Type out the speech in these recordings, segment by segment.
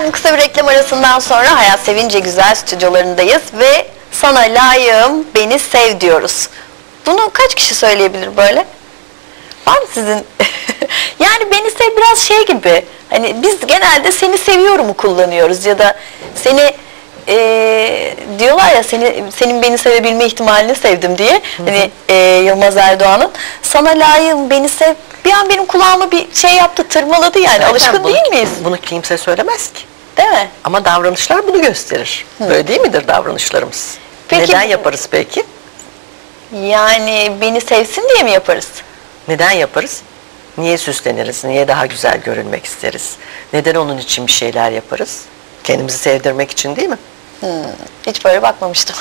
Efendim kısa bir reklam arasından sonra Hayat Sevince Güzel stüdyolarındayız ve sana layığım beni sev diyoruz. Bunu kaç kişi söyleyebilir böyle? Var mı sizin? yani beni sev biraz şey gibi. Hani biz genelde seni seviyorumu kullanıyoruz ya da seni eee, diyorlar ya seni senin beni sevebilme ihtimalini sevdim diye. Hani eee, Yılmaz Erdoğan'ın sana layığım beni sev. Bir an benim kulağıma bir şey yaptı, tırmaladı yani. Zaten Alışkın bunu- değil miyiz? Bunu kimse söylemez ki. Değil mi? Ama davranışlar bunu gösterir. Böyle değil midir davranışlarımız? Peki- Neden yaparız peki? Yani beni sevsin diye mi yaparız? Neden yaparız? Niye süsleniriz? Niye daha güzel görünmek isteriz? Neden onun için bir şeyler yaparız? Kendimizi sevdirmek için değil mi? Hiç böyle bakmamıştım.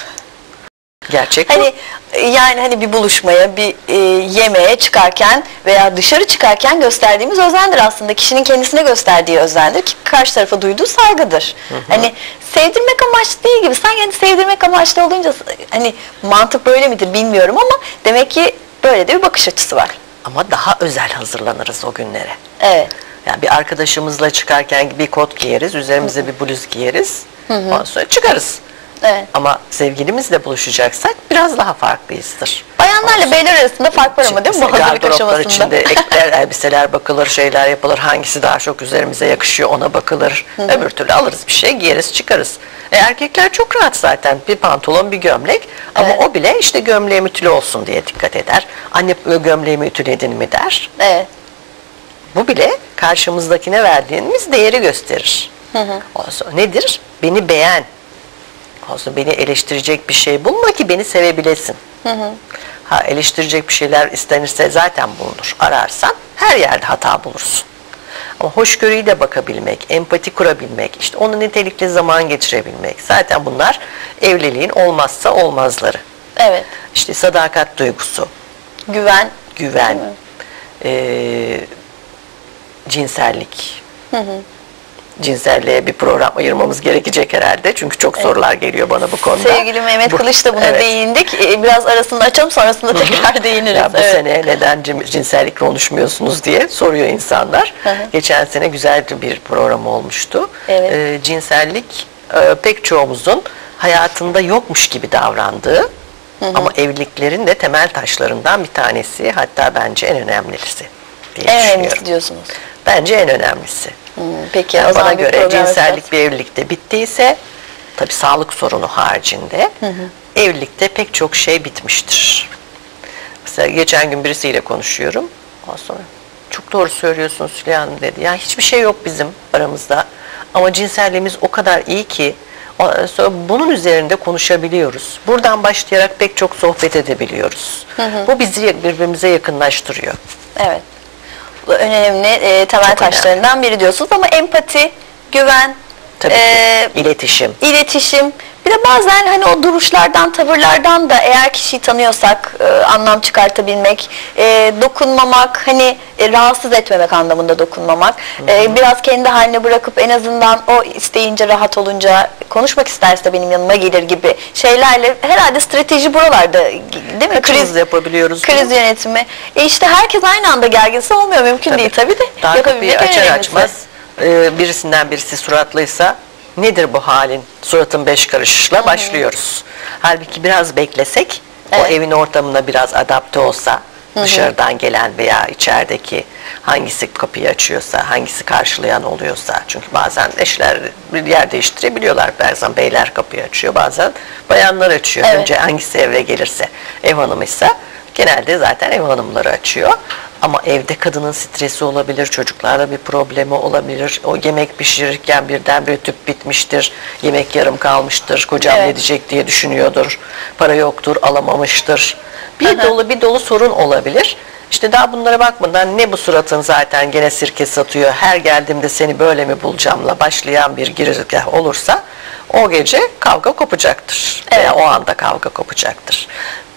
Gerçek bu. Hani yani hani bir buluşmaya, bir e, yemeğe çıkarken veya dışarı çıkarken gösterdiğimiz özendir aslında. Kişinin kendisine gösterdiği özendir ki karşı tarafa duyduğu saygıdır. Hani sevdirmek amaçlı değil gibi. Sanki hani sevdirmek amaçlı olunca hani mantık böyle midir bilmiyorum ama demek ki böyle de bir bakış açısı var. Ama daha özel hazırlanırız o günlere. Evet. Yani bir arkadaşımızla çıkarken bir kot giyeriz, üzerimize bir bluz giyeriz. Ondan sonra çıkarız. Evet. Ama sevgilimizle buluşacaksak biraz daha farklıyızdır. Bayanlarla beyler arasında fark var ama değil mi bu hazırlık aşamasında? içinde ekler, elbiseler bakılır, şeyler yapılır. Hangisi daha çok üzerimize yakışıyor ona bakılır. Öbür türlü alırız bir şey giyeriz çıkarız. E, erkekler çok rahat zaten. Bir pantolon bir gömlek. Ama Evet. o bile işte gömleğim ütülü olsun diye dikkat eder. Anne gömleğimi ütüledin mi der. Evet. Bu bile karşımızdakine verdiğimiz değeri gösterir. Ondan sonra nedir? Beni beğen. Sonra beni eleştirecek bir şey bulma ki beni sevebilesin. Ha eleştirecek bir şeyler istenirse zaten bulunur. Ararsan her yerde hata bulursun. Ama hoşgörüyle bakabilmek, empati kurabilmek, işte onu nitelikli zaman geçirebilmek. Zaten bunlar evliliğin olmazsa olmazları. Evet. İşte sadakat duygusu, Güven. güven, eee, cinsellik. Cinselliğe bir program ayırmamız gerekecek herhalde. Çünkü çok sorular geliyor bana bu konuda. Sevgili Mehmet Bu- Kılıç da buna Evet. değindik. Ee, Biraz arasını açalım sonrasında tekrar değiniriz. Ya bu Evet. sene neden cin- cinsellik konuşmuyorsunuz diye soruyor insanlar. Hı hı. Geçen sene güzel bir program olmuştu. Evet. Ee, cinsellik e, pek çoğumuzun hayatında yokmuş gibi davrandığı ama evliliklerin de temel taşlarından bir tanesi hatta bence en önemlisi diye En düşünüyorum. önemlisi diyorsunuz. Bence en önemlisi. Hmm, Peki Yani bana göre cinsellik bir evlilikte bittiyse tabi sağlık sorunu haricinde evlilikte pek çok şey bitmiştir. Mesela geçen gün birisiyle konuşuyorum. Ondan sonra çok doğru söylüyorsunuz Süleyha Hanım dedi. Yani hiçbir şey yok bizim aramızda. Ama cinselliğimiz o kadar iyi ki sonra bunun üzerinde konuşabiliyoruz. Buradan başlayarak pek çok sohbet edebiliyoruz. Bu bizi birbirimize yakınlaştırıyor. Evet. Bu önemli e, temel Çok önemli. taşlarından biri diyorsunuz ama empati, güven, Tabii e, ki iletişim. iletişim. Bir de bazen hani o duruşlardan, tavırlardan da eğer kişiyi tanıyorsak e, anlam çıkartabilmek, e, dokunmamak, hani e, rahatsız etmemek anlamında dokunmamak. E, biraz kendi haline bırakıp en azından o isteyince rahat olunca konuşmak isterse benim yanıma gelir gibi şeylerle herhalde strateji buralarda değil mi? Kaçımız yapabiliyoruz bunu? Kriz yönetimi. E işte herkes aynı anda gerginse olmuyor. Mümkün değil tabii de. Daha kapıyı en açar önemlisi. açmaz e, birisinden birisi suratlıysa nedir bu halin? Suratın beş karışla başlıyoruz. Halbuki biraz beklesek o Evet. evin ortamına biraz adapte olsa dışarıdan gelen veya içerideki hangisi kapıyı açıyorsa, hangisi karşılayan oluyorsa. Çünkü bazen eşler bir yer değiştirebiliyorlar. Bazen beyler kapıyı açıyor, bazen bayanlar açıyor. Evet. Önce hangisi eve gelirse. Ev hanımıysa genelde zaten ev hanımları açıyor. Ama evde kadının stresi olabilir, çocuklarla bir problemi olabilir. O yemek pişirirken birdenbire tüp bitmiştir, yemek yarım kalmıştır, kocam Evet. ne diyecek diye düşünüyordur, para yoktur, alamamıştır. Bir dolu bir dolu sorun olabilir. İşte daha bunlara bakmadan ne bu suratın zaten gene sirke satıyor, her geldiğimde seni böyle mi bulacağımla başlayan bir girizgah olursa o gece kavga kopacaktır. Veya o anda kavga kopacaktır.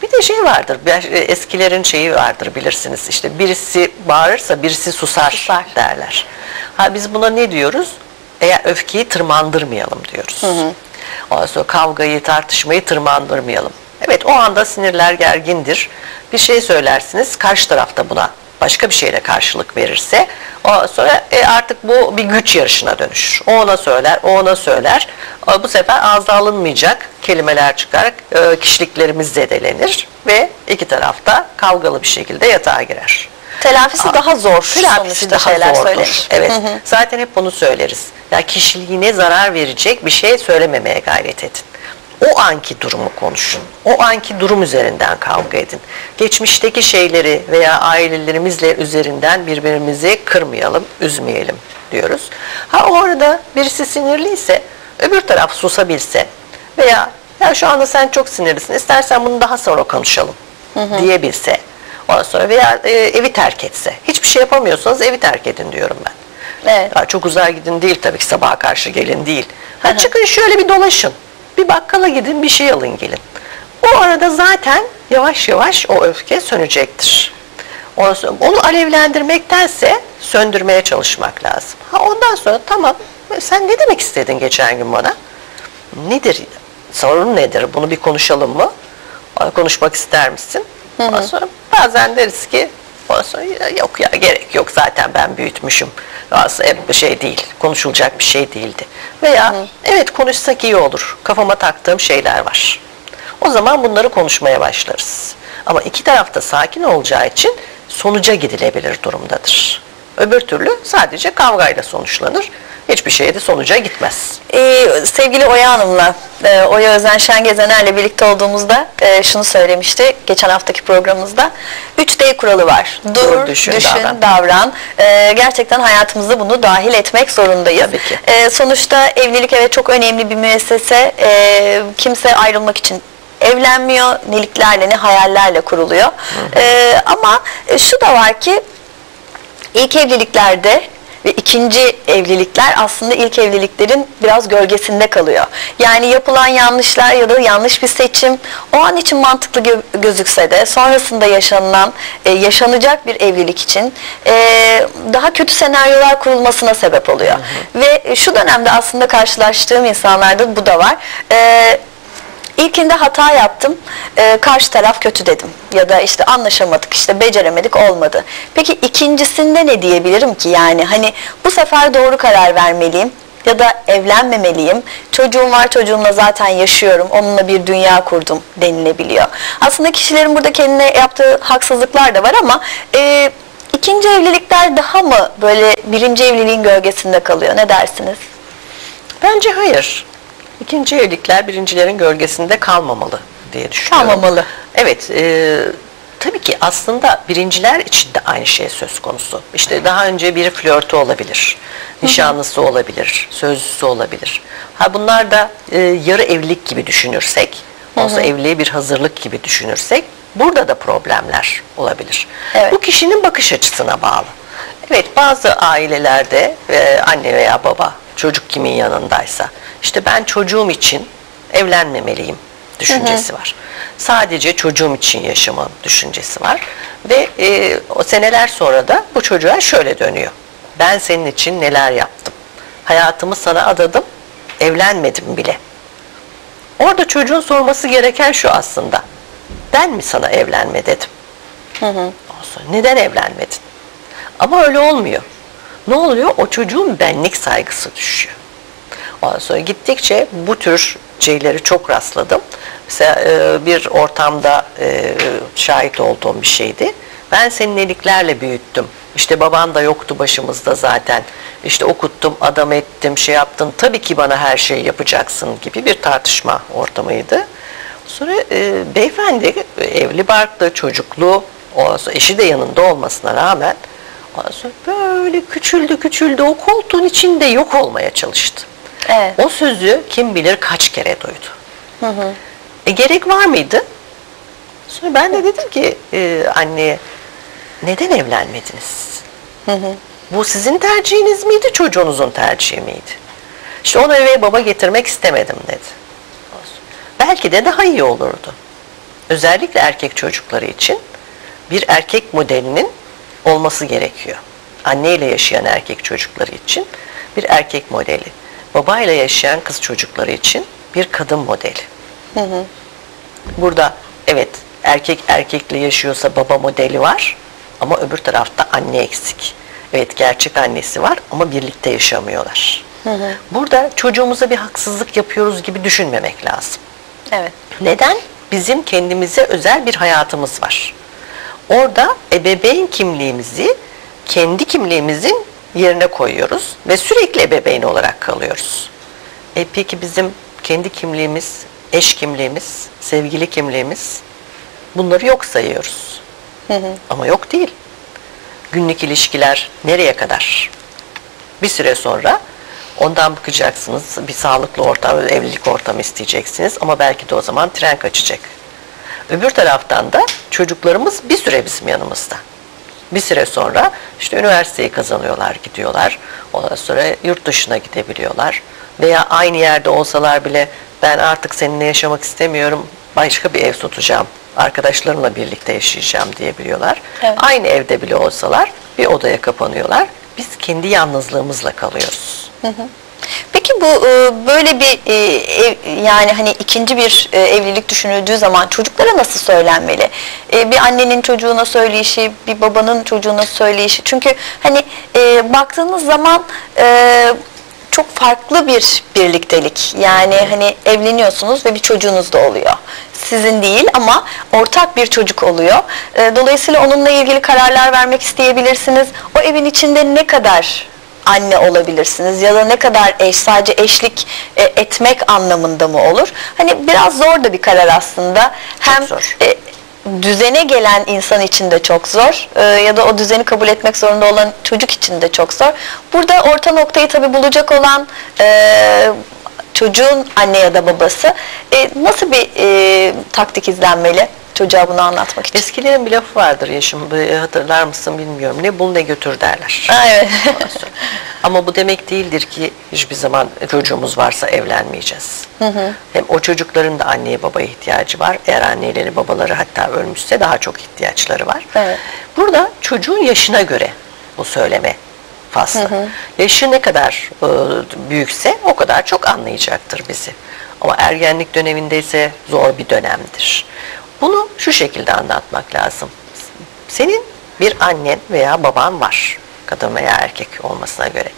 Bir de şey vardır, bir- eskilerin şeyi vardır bilirsiniz. İşte birisi bağırırsa birisi susar, Susar. derler. Ha biz buna ne diyoruz? Eğer öfkeyi tırmandırmayalım diyoruz. Ondan sonra kavgayı, tartışmayı tırmandırmayalım. Evet o anda sinirler gergindir. Bir şey söylersiniz, karşı tarafta buna başka bir şeyle karşılık verirse ondan sonra e, artık bu bir güç yarışına dönüşür. O ona söyler, o ona söyler. Bu sefer ağza alınmayacak kelimeler çıkar, e, kişiliklerimiz zedelenir ve iki tarafta kavgalı bir şekilde yatağa girer. Telafisi Aa, daha zor Telafisi daha şeyler zordur. söylenir. Evet. Zaten hep bunu söyleriz. Ya kişiliğine zarar verecek bir şey söylememeye gayret edin. O anki durumu konuşun. O anki durum üzerinden kavga edin. Geçmişteki şeyleri veya ailelerimizle üzerinden birbirimizi kırmayalım, üzmeyelim diyoruz. Ha o arada birisi sinirliyse öbür taraf susabilse veya ya şu anda sen çok sinirlisin istersen bunu daha sonra konuşalım diyebilse ondan sonra veya e, evi terk etse hiçbir şey yapamıyorsanız evi terk edin diyorum ben. Evet. Ya çok uzağa gidin değil tabii ki sabaha karşı gelin değil. Ha, çıkın şöyle bir dolaşın. Bir bakkala gidin bir şey alın gelin. O arada zaten yavaş yavaş o öfke sönecektir. Sonra Onu alevlendirmektense söndürmeye çalışmak lazım. Ha ondan sonra tamam sen ne demek istedin geçen gün bana? Nedir? Sorun nedir? Bunu bir konuşalım mı? Konuşmak ister misin? Ondan sonra bazen deriz ki sonra "Ya yok ya gerek yok zaten ben büyütmüşüm. Aslında bir şey değil. Konuşulacak bir şey değildi. Veya evet konuşsak iyi olur. Kafama taktığım şeyler var. O zaman bunları konuşmaya başlarız. Ama iki tarafta sakin olacağı için sonuca gidilebilir durumdadır. Öbür türlü sadece kavgayla sonuçlanır. Hiçbir şeye de sonuca gitmez. Ee, sevgili Oya Hanım'la, e, Oya Özen Şengezener'le birlikte olduğumuzda e, şunu söylemişti geçen haftaki programımızda. 3D kuralı var. Dur, düşün, davran. Ee, gerçekten hayatımıza bunu dahil etmek zorundayız. Tabii ki. Ee, sonuçta evlilik evet çok önemli bir müessese. Ee, kimse ayrılmak için evlenmiyor. Neliklerle ne hayallerle kuruluyor. Ee, ama şu da var ki İlk evliliklerde ve ikinci evlilikler aslında ilk evliliklerin biraz gölgesinde kalıyor. Yani yapılan yanlışlar ya da yanlış bir seçim o an için mantıklı gö- gözükse de sonrasında yaşanılan, e, yaşanacak bir evlilik için e, daha kötü senaryolar kurulmasına sebep oluyor. Ve şu dönemde aslında karşılaştığım insanlarda bu da var. E, İlkinde hata yaptım, e, karşı taraf kötü dedim ya da işte anlaşamadık, işte beceremedik olmadı. Peki ikincisinde ne diyebilirim ki yani hani bu sefer doğru karar vermeliyim ya da evlenmemeliyim. Çocuğum var, çocuğumla zaten yaşıyorum, onunla bir dünya kurdum denilebiliyor. Aslında kişilerin burada kendine yaptığı haksızlıklar da var ama e, ikinci evlilikler daha mı böyle birinci evliliğin gölgesinde kalıyor? Ne dersiniz? Bence hayır. İkinci evlilikler birincilerin gölgesinde kalmamalı diye düşünüyorum. Kalmamalı. Evet. E, tabii ki aslında birinciler için de aynı şey söz konusu. İşte daha önce bir flörtü olabilir. Nişanlısı olabilir. Sözlüsü olabilir. Ha bunlar da e, yarı evlilik gibi düşünürsek, olsa evliliğe bir hazırlık gibi düşünürsek burada da problemler olabilir. Evet. Bu kişinin bakış açısına bağlı. Evet bazı ailelerde e, anne veya baba çocuk kimin yanındaysa işte ben çocuğum için evlenmemeliyim düşüncesi var. Sadece çocuğum için yaşama düşüncesi var ve e, o seneler sonra da bu çocuğa şöyle dönüyor. Ben senin için neler yaptım? Hayatımı sana adadım, evlenmedim bile. Orada çocuğun sorması gereken şu aslında. Ben mi sana evlenme dedim? Olsun. Neden evlenmedin? Ama öyle olmuyor. Ne oluyor? O çocuğun benlik saygısı düşüyor. Ondan sonra gittikçe bu tür şeyleri çok rastladım. Mesela e, bir ortamda e, şahit olduğum bir şeydi. Ben senin eliklerle büyüttüm. İşte baban da yoktu başımızda zaten. İşte okuttum, adam ettim, şey yaptın. Tabii ki bana her şeyi yapacaksın gibi bir tartışma ortamıydı. Sonra e, beyefendi evli barklı, çocuklu, sonra eşi de yanında olmasına rağmen sonra böyle küçüldü küçüldü o koltuğun içinde yok olmaya çalıştı. Evet. O sözü kim bilir kaç kere duydu. E, gerek var mıydı? Sonra ben de dedim ki e, anneye neden evlenmediniz? Bu sizin tercihiniz miydi, çocuğunuzun tercihi miydi? İşte onu eve baba getirmek istemedim dedi. Belki de daha iyi olurdu. Özellikle erkek çocukları için bir erkek modelinin olması gerekiyor. Anneyle yaşayan erkek çocukları için bir erkek modeli. Babayla yaşayan kız çocukları için bir kadın modeli. Burada evet erkek erkekle yaşıyorsa baba modeli var Ama öbür tarafta anne eksik. Evet gerçek annesi var ama birlikte yaşamıyorlar. Burada çocuğumuza bir haksızlık yapıyoruz gibi düşünmemek lazım. Evet. Neden? Bizim kendimize özel bir hayatımız var. Orada ebeveyn kimliğimizi kendi kimliğimizin yerine koyuyoruz ve sürekli ebeveyn olarak kalıyoruz. E peki bizim kendi kimliğimiz, eş kimliğimiz, sevgili kimliğimiz bunları yok sayıyoruz. Ama yok değil. Günlük ilişkiler nereye kadar? Bir süre sonra ondan bakacaksınız. Bir sağlıklı ortam, evlilik ortamı isteyeceksiniz ama belki de o zaman tren kaçacak. Öbür taraftan da çocuklarımız bir süre bizim yanımızda. Bir süre sonra işte üniversiteyi kazanıyorlar, gidiyorlar. Ondan sonra yurt dışına gidebiliyorlar. Veya aynı yerde olsalar bile ben artık seninle yaşamak istemiyorum, başka bir ev tutacağım, arkadaşlarımla birlikte yaşayacağım diyebiliyorlar. Evet. Aynı evde bile olsalar bir odaya kapanıyorlar. Biz kendi yalnızlığımızla kalıyoruz. Peki bu e, böyle bir e, ev- yani hani ikinci bir e, evlilik düşünüldüğü zaman çocuklara nasıl söylenmeli? Bir annenin çocuğuna söyleyişi, bir babanın çocuğuna söyleyişi. Çünkü hani baktığınız zaman çok farklı bir birliktelik. Yani hani evleniyorsunuz ve bir çocuğunuz da oluyor. Sizin değil ama ortak bir çocuk oluyor. Dolayısıyla onunla ilgili kararlar vermek isteyebilirsiniz. O evin içinde ne kadar anne olabilirsiniz ya da ne kadar eş sadece eşlik e, etmek anlamında mı olur? Hani biraz zor da bir karar aslında. Hem zor. e, düzene gelen insan için de çok zor e, ya da o düzeni kabul etmek zorunda olan çocuk için de çok zor. Burada orta noktayı tabi bulacak olan e, çocuğun anne ya da babası e, nasıl bir e, taktik izlenmeli çocuğa bunu anlatmak için? Eskilerin bir lafı vardır yaşım e, hatırlar mısın bilmiyorum. Ne bul ne götür derler. Evet. Ama bu demek değildir ki hiçbir zaman çocuğumuz varsa evlenmeyeceğiz. Hem o çocukların da anneye babaya ihtiyacı var. Eğer anneleri babaları hatta ölmüşse daha çok ihtiyaçları var. Evet. Burada çocuğun yaşına göre bu söyleme faslı. Yaşı ne kadar e, büyükse o kadar çok anlayacaktır bizi. Ama ergenlik dönemindeyse zor bir dönemdir. Bunu şu şekilde anlatmak lazım. Senin bir annen veya baban var. Kadın veya erkek olmasına göre.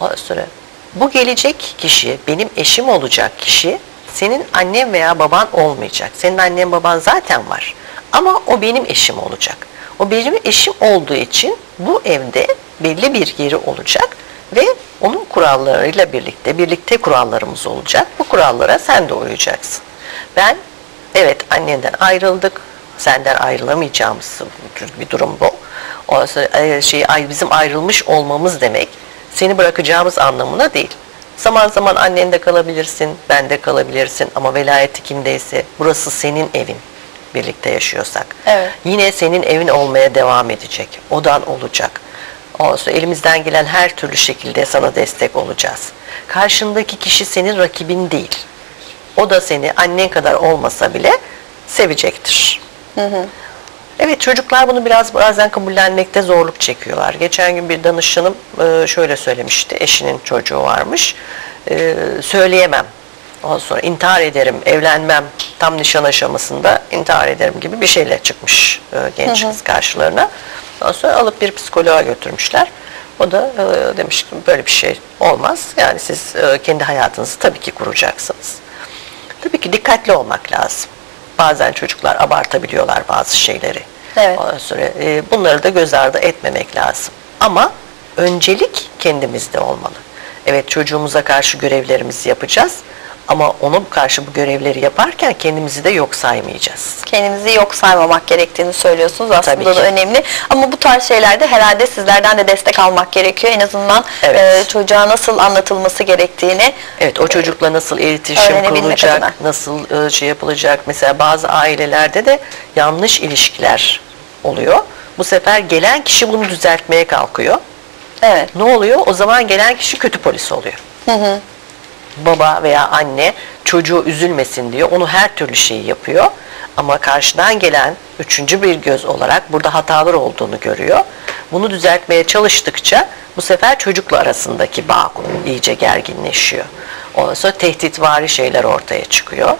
Ondan sonra bu gelecek kişi, benim eşim olacak kişi senin annen veya baban olmayacak. Senin annen baban zaten var. Ama o benim eşim olacak. O benim eşim olduğu için bu evde belli bir yeri olacak ve onun kurallarıyla birlikte, birlikte kurallarımız olacak. Bu kurallara sen de uyacaksın. Ben evet annenden ayrıldık, senden ayrılamayacağımız bir durum bu. O şey ay- bizim ayrılmış olmamız demek seni bırakacağımız anlamına değil. Zaman zaman annende kalabilirsin, bende kalabilirsin ama velayeti kimdeyse burası senin evin birlikte yaşıyorsak. Evet. Yine senin evin olmaya devam edecek. Odan olacak. Sonra elimizden gelen her türlü şekilde sana destek olacağız. Karşındaki kişi senin rakibin değil. O da seni annen kadar olmasa bile sevecektir. Evet çocuklar bunu biraz bazen kabullenmekte zorluk çekiyorlar. Geçen gün bir danışanım e, şöyle söylemişti. Eşinin çocuğu varmış. E, Söyleyemem. Ondan sonra intihar ederim, evlenmem, tam nişan aşamasında intihar ederim gibi bir şeyle çıkmış e, genç kız karşılarına. Ondan sonra alıp bir psikoloğa götürmüşler. O da e, demiş ki böyle bir şey olmaz. Yani siz e, kendi hayatınızı tabii ki kuracaksınız. Tabii ki dikkatli olmak lazım. Bazen çocuklar abartabiliyorlar bazı şeyleri. Evet. Ondan sonra e, bunları da göz ardı etmemek lazım. Ama öncelik kendimizde olmalı. Evet çocuğumuza karşı görevlerimizi yapacağız. Ama ona karşı bu görevleri yaparken kendimizi de yok saymayacağız. kendinizi yok saymamak gerektiğini söylüyorsunuz. Aslında Tabii da önemli. Ama bu tarz şeylerde herhalde sizlerden de destek almak gerekiyor. En azından Evet. e, çocuğa nasıl anlatılması gerektiğini. Evet o çocukla nasıl iletişim öğrenebilmek kurulacak, adına. nasıl e, şey yapılacak. Mesela bazı ailelerde de yanlış ilişkiler oluyor. Bu sefer gelen kişi bunu düzeltmeye kalkıyor. Evet. Ne oluyor? O zaman gelen kişi kötü polis oluyor. Baba veya anne çocuğu üzülmesin diyor. Onu her türlü şeyi yapıyor. Ama karşıdan gelen üçüncü bir göz olarak burada hatalar olduğunu görüyor. Bunu düzeltmeye çalıştıkça bu sefer çocukla arasındaki bağ iyice gerginleşiyor. Ondan sonra tehditvari şeyler ortaya çıkıyor.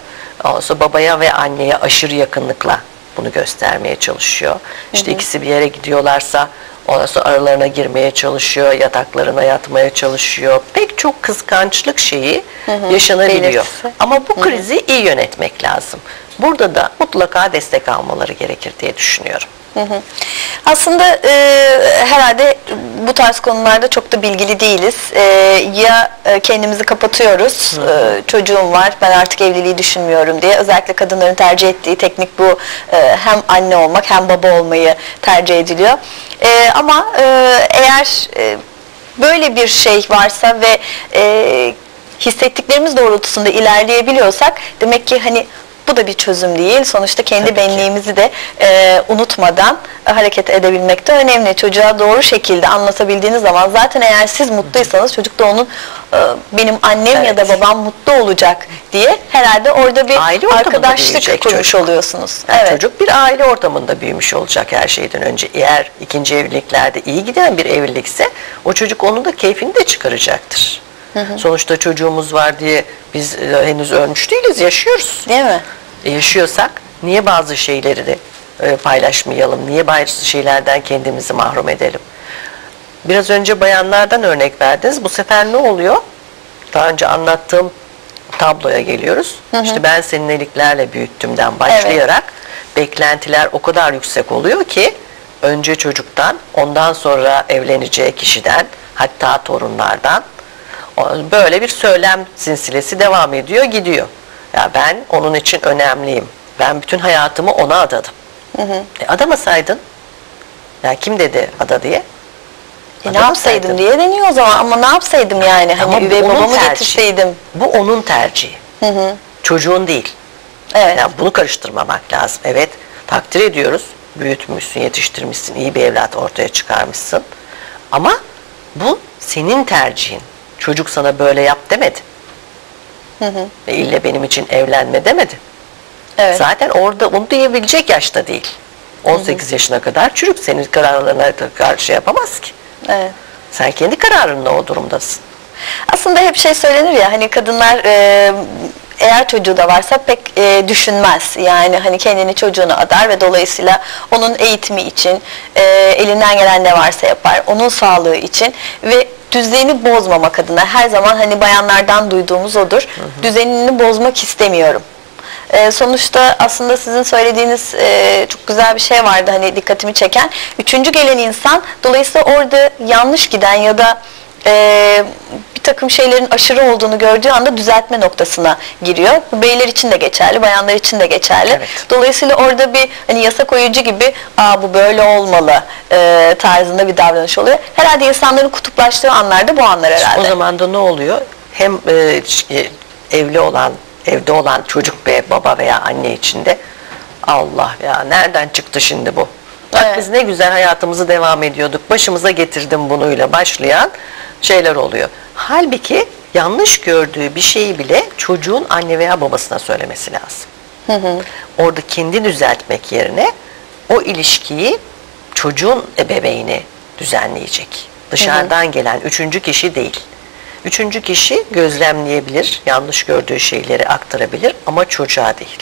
Ondan sonra babaya ve anneye aşırı yakınlıkla bunu göstermeye çalışıyor. İşte ikisi bir yere gidiyorlarsa ondan sonra aralarına girmeye çalışıyor, yataklarına yatmaya çalışıyor. Pek çok kıskançlık şeyi yaşanabiliyor. Belirtisi. Ama bu krizi iyi yönetmek lazım. Burada da mutlaka destek almaları gerekir diye düşünüyorum. Hı hı. Aslında e, herhalde bu tarz konularda çok da bilgili değiliz. E, ya e, kendimizi kapatıyoruz, e, çocuğum var ben artık evliliği düşünmüyorum diye. Özellikle kadınların tercih ettiği teknik bu e, hem anne olmak hem baba olmayı tercih ediliyor. E, ama e, eğer e, böyle bir şey varsa ve e, hissettiklerimiz doğrultusunda ilerleyebiliyorsak demek ki hani bu da bir çözüm değil. Sonuçta kendi Tabii ki. benliğimizi de e, unutmadan hareket edebilmek de önemli. Çocuğa doğru şekilde anlatabildiğiniz zaman zaten eğer siz mutluysanız çocuk da onun e, benim annem ya da Evet. babam mutlu olacak diye herhalde orada bir Aile arkadaşlık kurmuş çocuk. oluyorsunuz. Yani evet. Çocuk bir aile ortamında büyümüş olacak her şeyden önce. Eğer ikinci evliliklerde iyi giden bir evlilikse o çocuk onun da keyfini de çıkaracaktır. Sonuçta çocuğumuz var diye biz e, henüz ölmüş değiliz, yaşıyoruz. Değil mi? E, yaşıyorsak niye bazı şeyleri de e, paylaşmayalım? Niye bazı şeylerden kendimizi mahrum edelim? Biraz önce bayanlardan örnek verdiniz. Bu sefer ne oluyor? Daha önce anlattığım tabloya geliyoruz. İşte ben senin eliklerle büyüttümden başlayarak beklentiler o kadar yüksek oluyor ki önce çocuktan, ondan sonra evleneceği kişiden, hatta torunlardan böyle bir söylem silsilesi devam ediyor, gidiyor. Ya ben onun için önemliyim. Ben bütün hayatımı ona adadım. E, adamasaydın, ya kim dedi ada diye? E, ne yapsaydım diye deniyor o zaman ama ne yapsaydım yani? Hani Ama bu üvey babamı tercihi. getirseydim. Bu onun tercihi. Çocuğun değil. Evet. Yani bunu karıştırmamak lazım. Evet takdir ediyoruz. Büyütmüşsün, yetiştirmişsin, iyi bir evlat ortaya çıkarmışsın. Ama bu senin tercihin. Çocuk sana böyle yap demedi. Ve ille benim için evlenme demedi. Evet. Zaten orada onu diyebilecek yaşta değil. 18 yaşına kadar çocuk senin kararlarına karşı yapamaz ki. Evet. Sen kendi kararınla o durumdasın. Aslında hep şey söylenir ya hani kadınlar e, eğer çocuğu da varsa pek e, düşünmez. Yani hani kendini çocuğuna adar ve dolayısıyla onun eğitimi için e, elinden gelen ne varsa yapar. Onun sağlığı için ve düzenini bozmamak adına her zaman hani bayanlardan duyduğumuz odur. Düzenini bozmak istemiyorum. E, sonuçta aslında sizin söylediğiniz e, çok güzel bir şey vardı hani dikkatimi çeken. Üçüncü gelen insan dolayısıyla orada yanlış giden ya da e, bir takım şeylerin aşırı olduğunu gördüğü anda düzeltme noktasına giriyor. Bu beyler için de geçerli, bayanlar için de geçerli. Evet. Dolayısıyla orada bir hani yasa koyucu gibi Aa, bu böyle olmalı e, tarzında bir davranış oluyor. Herhalde insanların kutuplaştığı anlarda bu anlar herhalde. O zaman da ne oluyor? Hem e, evli olan, evde olan çocuk ve baba veya anne içinde Allah ya nereden çıktı şimdi bu? Bak Evet. biz ne güzel hayatımızı devam ediyorduk. Başımıza getirdim bunuyla başlayan şeyler oluyor. Halbuki yanlış gördüğü bir şeyi bile çocuğun anne veya babasına söylemesi lazım. Orada kendi düzeltmek yerine o ilişkiyi çocuğun ebeveyni düzenleyecek. Dışarıdan gelen üçüncü kişi değil. Üçüncü kişi gözlemleyebilir, yanlış gördüğü şeyleri aktarabilir ama çocuğa değil.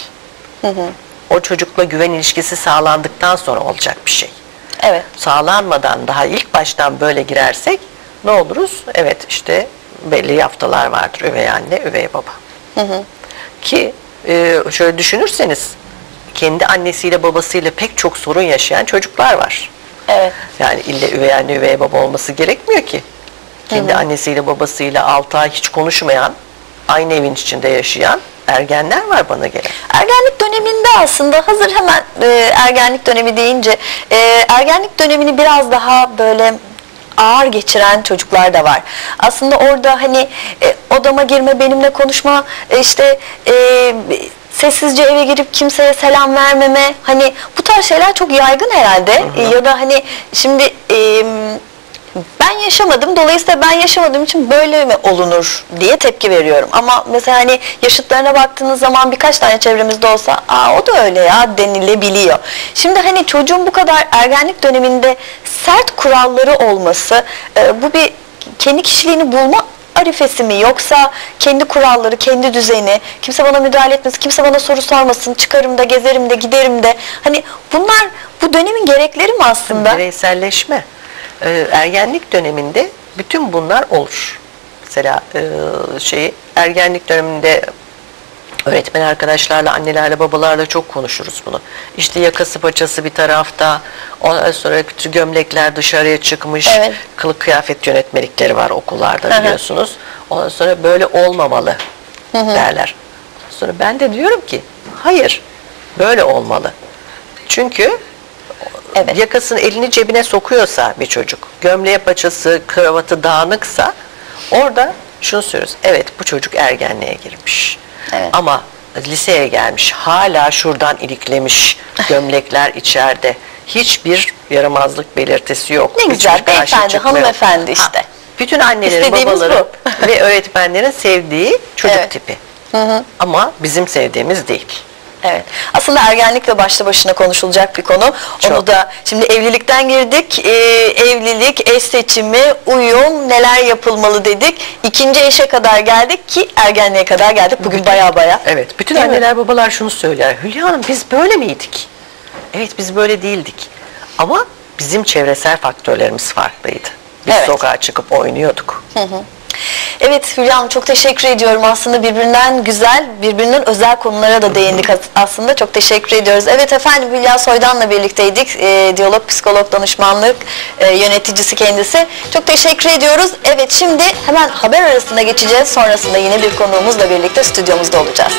O çocukla güven ilişkisi sağlandıktan sonra olacak bir şey. Evet. Sağlanmadan daha ilk baştan böyle girersek ne oluruz? Evet işte belli yaftalar vardır üvey anne, üvey baba. Ki e, şöyle düşünürseniz kendi annesiyle babasıyla pek çok sorun yaşayan çocuklar var. Evet. Yani ille üvey anne üvey baba olması gerekmiyor ki. Kendi annesiyle babasıyla 6 ay hiç konuşmayan, aynı evin içinde yaşayan ergenler var bana gelen. Ergenlik döneminde aslında hazır hemen e, ergenlik dönemi deyince e, ergenlik dönemini biraz daha böyle ağır geçiren çocuklar da var. Aslında orada hani e, odama girme benimle konuşma e, işte e, sessizce eve girip kimseye selam vermeme hani bu tarz şeyler çok yaygın herhalde E, ya da hani şimdi e, ben yaşamadım. Dolayısıyla ben yaşamadığım için böyle mi olunur diye tepki veriyorum. Ama mesela hani yaşıtlarına baktığınız zaman birkaç tane çevremizde olsa aa o da öyle ya denilebiliyor. Şimdi hani çocuğun bu kadar ergenlik döneminde sert kuralları olması e, bu bir kendi kişiliğini bulma arifesi mi yoksa kendi kuralları, kendi düzeni, kimse bana müdahale etmesin, kimse bana soru sormasın, çıkarım da, gezerim de, giderim de. Hani bunlar bu dönemin gerekleri mi aslında? Bireyselleşme. Ee, ergenlik döneminde bütün bunlar olur. Mesela e, şey ergenlik döneminde öğretmen arkadaşlarla, annelerle, babalarla çok konuşuruz bunu. İşte yakası paçası bir tarafta, ondan sonra gömlekler dışarıya çıkmış, Evet. kılık kıyafet yönetmelikleri var okullarda Hı hı. biliyorsunuz. Ondan sonra böyle olmamalı derler. Ondan sonra ben de diyorum ki hayır böyle olmalı. Çünkü Evet. yakasını elini cebine sokuyorsa bir çocuk, gömleğe paçası, kravatı dağınıksa orada şunu söylüyoruz. Evet bu çocuk ergenliğe girmiş. Evet. Ama liseye gelmiş. Hala şuradan iliklemiş gömlekler içeride. Hiçbir yaramazlık belirtisi yok. Ne güzel, beyefendi, hanımefendi Ha, işte. bütün annelerin, İstediğimiz babaların bu. ve öğretmenlerin sevdiği çocuk Evet. tipi. Ama bizim sevdiğimiz değil. Evet. Aslında ergenlikle başlı başına konuşulacak bir konu. Onu Çok. da şimdi evlilikten girdik. Ee, evlilik, eş seçimi, uyum, neler yapılmalı dedik. İkinci eşe kadar geldik ki ergenliğe kadar geldik. Bugün baya baya. Evet. Bütün Değil mi? anneler babalar şunu söyler. Hülya Hanım biz böyle miydik? Evet biz böyle değildik. Ama bizim çevresel faktörlerimiz farklıydı. Biz Evet. sokağa çıkıp oynuyorduk. Evet Hülya Hanım çok teşekkür ediyorum. Aslında birbirinden güzel, birbirinden özel konulara da değindik aslında. Çok teşekkür ediyoruz. Evet efendim Hülya Soydan'la birlikteydik. E, diyalog psikolog danışmanlık e, yöneticisi kendisi. Çok teşekkür ediyoruz. Evet şimdi hemen haber arasında geçeceğiz. Sonrasında yine bir konuğumuzla birlikte stüdyomuzda olacağız.